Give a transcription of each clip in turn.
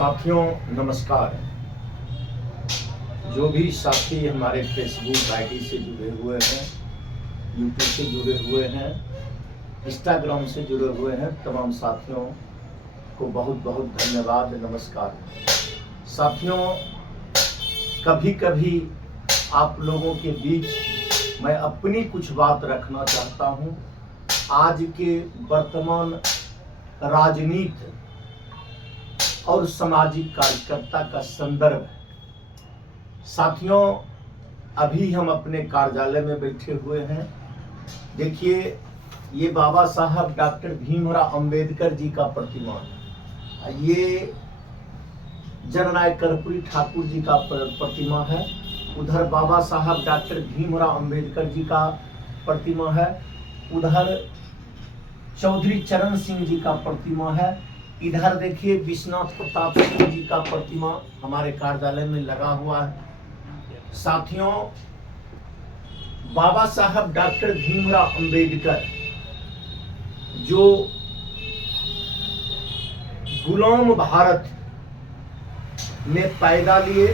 साथियों नमस्कार। जो भी साथी हमारे फेसबुक आईडी से जुड़े हुए हैं, यूट्यूब से जुड़े हुए हैं, इंस्टाग्राम से जुड़े हुए हैं, तमाम साथियों को बहुत बहुत धन्यवाद, नमस्कार। साथियों, कभी कभी आप लोगों के बीच मैं अपनी कुछ बात रखना चाहता हूं। आज के वर्तमान राजनीति और सामाजिक कार्यकर्ता का संदर्भ है। साथियों, अभी हम अपने कार्यालय में बैठे हुए हैं। देखिए, ये बाबा साहब डॉक्टर भीमराव अंबेडकर जी का प्रतिमा है। ये जननायक कर्पूरी ठाकुर जी का प्रतिमा है। उधर बाबा साहब डॉक्टर भीमराव अंबेडकर जी का प्रतिमा है। उधर चौधरी चरण सिंह जी का प्रतिमा है। इधर देखिए विश्वनाथ प्रताप सिंह जी का प्रतिमा हमारे कार्यालय में लगा हुआ है। साथियों, बाबा साहब डॉक्टर भीमराव अंबेडकर जो गुलाम भारत में पैदा लिए,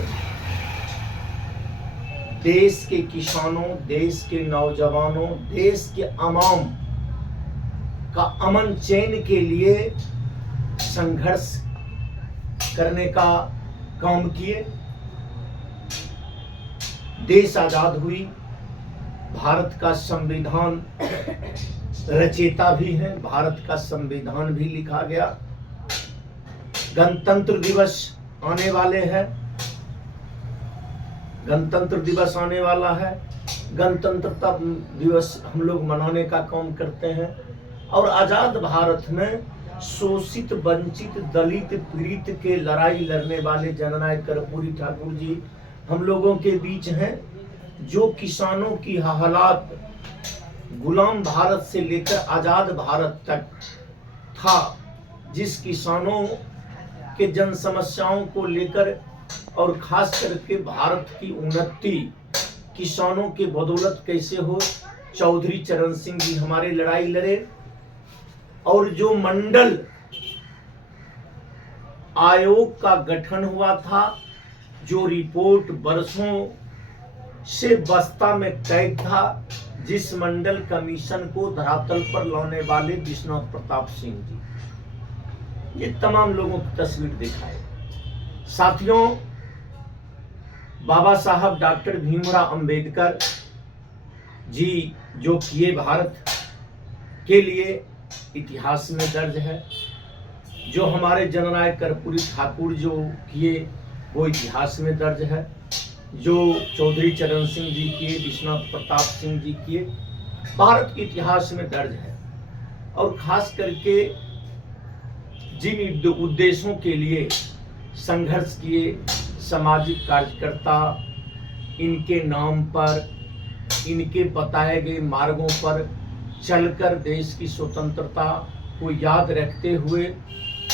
देश के किसानों, देश के नौजवानों, देश के अवाम का अमन चैन के लिए संघर्ष करने का काम किए। देश आजाद हुई। भारत का संविधान रचयिता भी हैं। भारत का संविधान भी लिखा गया। गणतंत्र दिवस आने वाले हैं। गणतंत्र दिवस आने वाला है। गणतंत्रता दिवस हम लोग मनाने का काम करते हैं। और आजाद भारत में शोषित, वंचित, दलित, पीड़ित के लड़ाई लड़ने वाले जननायक कर्पूरी ठाकुर जी हम लोगों के बीच हैं। जो किसानों की हालात गुलाम भारत से लेकर आजाद भारत तक था, जिस किसानों के जन समस्याओं को लेकर और खास करके भारत की उन्नति किसानों के बदौलत कैसे हो, चौधरी चरण सिंह जी हमारे लड़ाई लड़े। और जो मंडल आयोग का गठन हुआ था, जो रिपोर्ट बरसों से बस्ता में कैद था, जिस मंडल कमीशन को धरातल पर लाने वाले विश्वनाथ प्रताप सिंह जी, ये तमाम लोगों की तस्वीर दिखाए। साथियों, बाबा साहब डॉक्टर भीमराव अंबेडकर जी जो किए भारत के लिए इतिहास में दर्ज है। जो हमारे जननायक कर्पूरी ठाकुर जो किए वो इतिहास में दर्ज है। जो चौधरी चरण सिंह जी किए, विश्वनाथ प्रताप सिंह जी किए, भारत के इतिहास में दर्ज है। और खास करके जिन उद्देश्यों के लिए संघर्ष किए सामाजिक कार्यकर्ता, इनके नाम पर, इनके बताए गए मार्गों पर चलकर देश की स्वतंत्रता को याद रखते हुए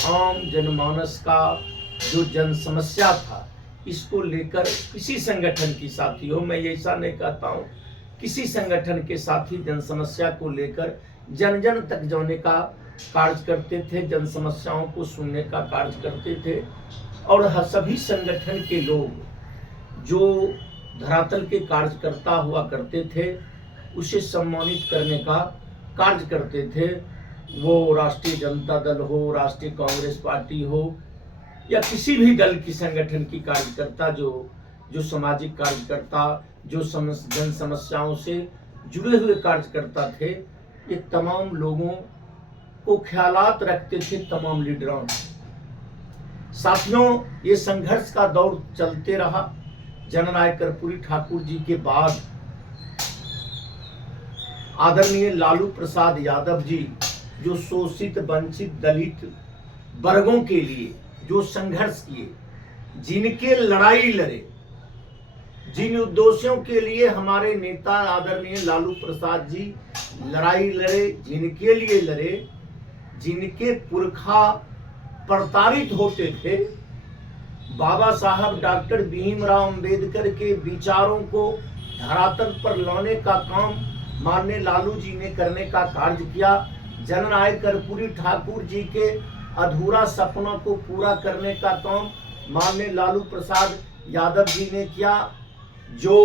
आम जनमानस का जो जन समस्या था, इसको लेकर किसी संगठन की साथी हो, मैं ऐसा नहीं कहता हूं, किसी संगठन के साथी जन समस्या को लेकर जन जन तक जाने का कार्य करते थे, जन समस्याओं को सुनने का कार्य करते थे। और सभी संगठन के लोग जो धरातल के कार्यकर्ता हुआ करते थे, उसे सम्मानित करने का कार्य करते थे। वो राष्ट्रीय जनता दल हो, राष्ट्रीय कांग्रेस पार्टी हो, या किसी भी दल की संगठन की कार्यकर्ता, जो सामाजिक कार्यकर्ता, जो जन समस्याओं से जुड़े हुए कार्यकर्ता थे, ये तमाम लोगों को ख्यालात रखते थे, तमाम लीडरों। साथियों, ये संघर्ष का दौर चलते रहा। जननायक कर्पूरी ठाकुर जी के बाद आदरणीय लालू प्रसाद यादव जी जो शोषित, वंचित, दलित वर्गों के लिए जो संघर्ष किए, जिनके लड़ाई लड़े, जिन उद्देश्यों के लिए हमारे नेता आदरणीय लालू प्रसाद जी लड़ाई लड़े, जिनके लिए लड़े, जिनके पुरखा प्रताड़ित होते थे, बाबा साहब डॉक्टर भीमराव अंबेडकर के विचारों को धरातल पर लाने का काम माननीय लालू जी ने करने का कार्य किया। जननायक कर्पूरी ठाकुर जी के अधूरा सपना को पूरा करने का काम माननीय लालू प्रसाद यादव जी ने किया। जो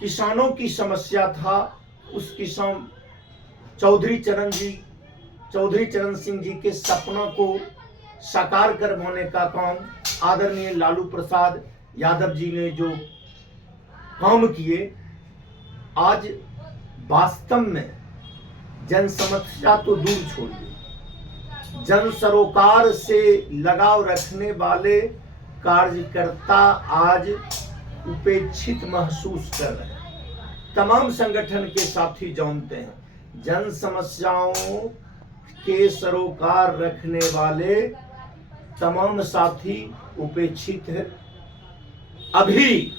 किसानों की समस्या था, उस किसान चौधरी चरण सिंह जी के सपना को साकार करवाने का काम आदरणीय लालू प्रसाद यादव जी ने जो काम किए, आज वास्तव में जन समस्या तो दूर छोड़िए, जन सरोकार से लगाव रखने वाले कार्यकर्ता आज उपेक्षित महसूस कर रहे हैं। तमाम संगठन के साथी जानते हैं, जन समस्याओं के सरोकार रखने वाले तमाम साथी उपेक्षित है। अभी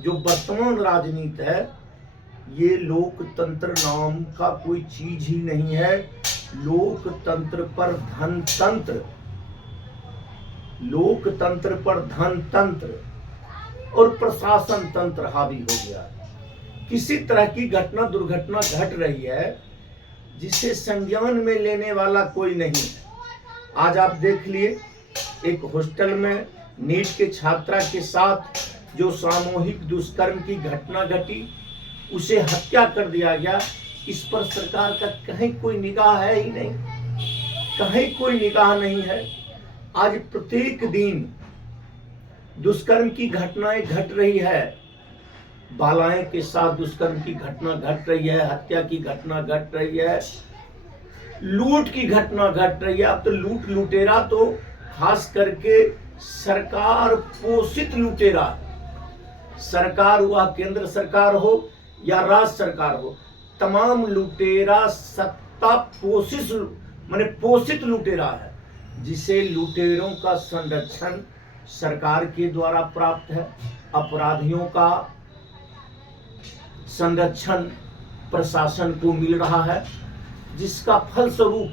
जो वर्तमान राजनीति है, ये लोकतंत्र नाम का कोई चीज ही नहीं है। लोकतंत्र पर धनतंत्र और प्रशासन तंत्र हावी हो गया है। किसी तरह की घटना दुर्घटना घट रही है जिसे संज्ञान में लेने वाला कोई नहीं है। आज आप देख लिए, एक हॉस्टल में नीट के छात्रा के साथ जो सामूहिक दुष्कर्म की घटना घटी, उसे हत्या कर दिया गया। इस पर सरकार का कहीं कोई निगाह है ही नहीं, कहीं कोई निगाह नहीं है। आज प्रत्येक दिन दुष्कर्म की घटनाएं घट रही है, बालाएं के साथ दुष्कर्म की घटना घट रही है, हत्या की घटना घट रही है, लूट की घटना घट रही है। अब तो लुटेरा तो खास करके सरकार पोषित लुटेरा, सरकार हुआ केंद्र सरकार हो या राज्य सरकार हो, तमाम लुटेरा सत्ता पोषित लुटेरा है, जिसे लुटेरों का संरक्षण सरकार के द्वारा प्राप्त है, अपराधियों का संरक्षण प्रशासन को मिल रहा है, जिसका फलस्वरूप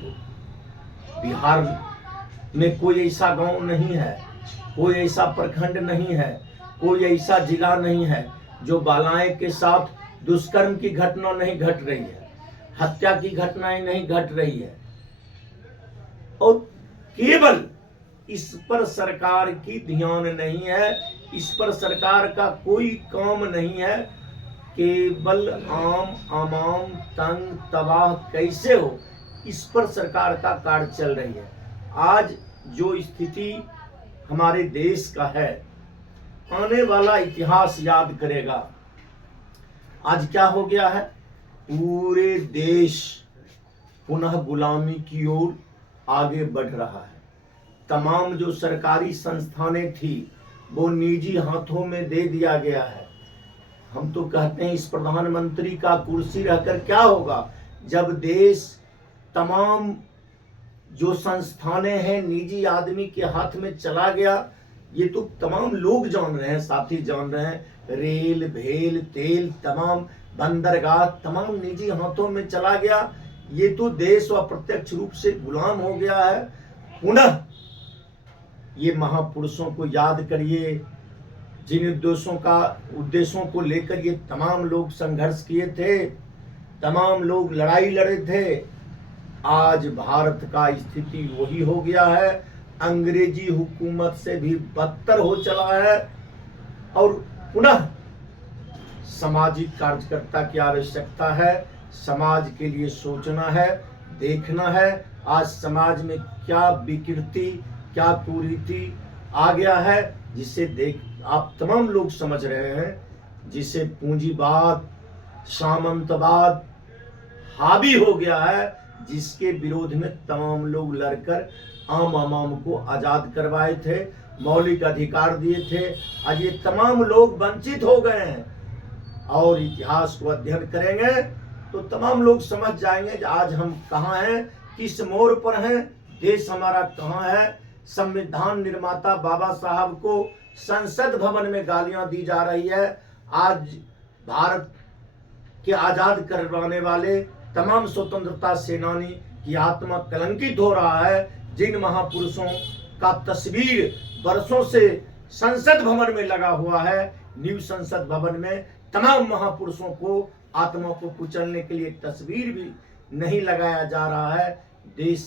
बिहार में कोई ऐसा गांव नहीं है, कोई ऐसा प्रखंड नहीं है, कोई ऐसा जिला नहीं है जो बालाएं के साथ दुष्कर्म की घटना नहीं घट रही है, हत्या की घटनाएं नहीं घट रही है। और केवल इस पर सरकार की ध्यान नहीं है, इस पर सरकार का कोई काम नहीं है। केवल आवाम तंग तबाह कैसे हो, इस पर सरकार का कार्य चल रही है। आज जो स्थिति हमारे देश का है, आने वाला इतिहास याद करेगा। आज क्या हो गया है, पूरे देश पुनः गुलामी की ओर आगे बढ़ रहा है। तमाम जो सरकारी संस्थानें थी वो निजी हाथों में दे दिया गया है। हम तो कहते हैं इस प्रधानमंत्री का कुर्सी रहकर क्या होगा, जब देश तमाम जो संस्थानें हैं निजी आदमी के हाथ में चला गया। ये तो तमाम लोग जान रहे हैं, साथी जान रहे हैं, रेल भेल तेल तमाम बंदरगाह तमाम निजी हाथों में चला गया। ये तो देश अप्रत्यक्ष रूप से गुलाम हो गया है। पुनः ये महापुरुषों को याद करिए, जिन उद्देश्यों को लेकर ये तमाम लोग संघर्ष किए थे, तमाम लोग लड़ाई लड़े थे। आज भारत का स्थिति वही हो गया है, अंग्रेजी हुकूमत से भी बदतर हो चला है। और पुनः सामाजिक कार्यकर्ता की आवश्यकता है, समाज के लिए सोचना है, देखना है आज समाज में क्या विकृति क्या कुरीति आ गया है, जिसे आप तमाम लोग समझ रहे हैं, जिसे पूंजीवाद सामंतवाद हावी हो गया है, जिसके विरोध में तमाम लोग लड़कर आम को आजाद करवाए थे, मौलिक अधिकार दिए थे। आज ये तमाम लोग वंचित हो गए हैं। और इतिहास को अध्ययन करेंगे तो तमाम लोग समझ जाएंगे कि आज हम कहाँ हैं, किस मोड़ पर हैं, देश हमारा कहाँ है। संविधान निर्माता बाबा साहब को संसद भवन में गालियां दी जा रही है। आज भारत के आजाद करवाने वाले तमाम स्वतंत्रता सेनानी की आत्मा कलंकित हो रहा है। जिन महापुरुषों का तस्वीर वर्षों से संसद भवन में लगा हुआ है, न्यू संसद भवन में तमाम महापुरुषों को आत्मा को कुचलने के लिए तस्वीर भी नहीं लगाया जा रहा है। देश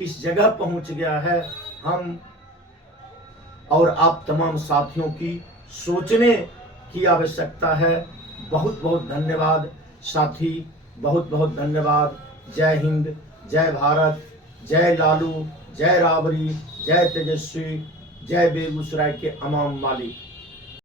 किस जगह पहुंच गया है। हम और आप तमाम साथियों की सोचने की आवश्यकता है। बहुत बहुत धन्यवाद साथी, बहुत बहुत धन्यवाद। जय हिंद, जय भारत, जय लालू, जय राबड़ी, जय तेजस्वी, जय बेगूसराय के अमाम मालिक।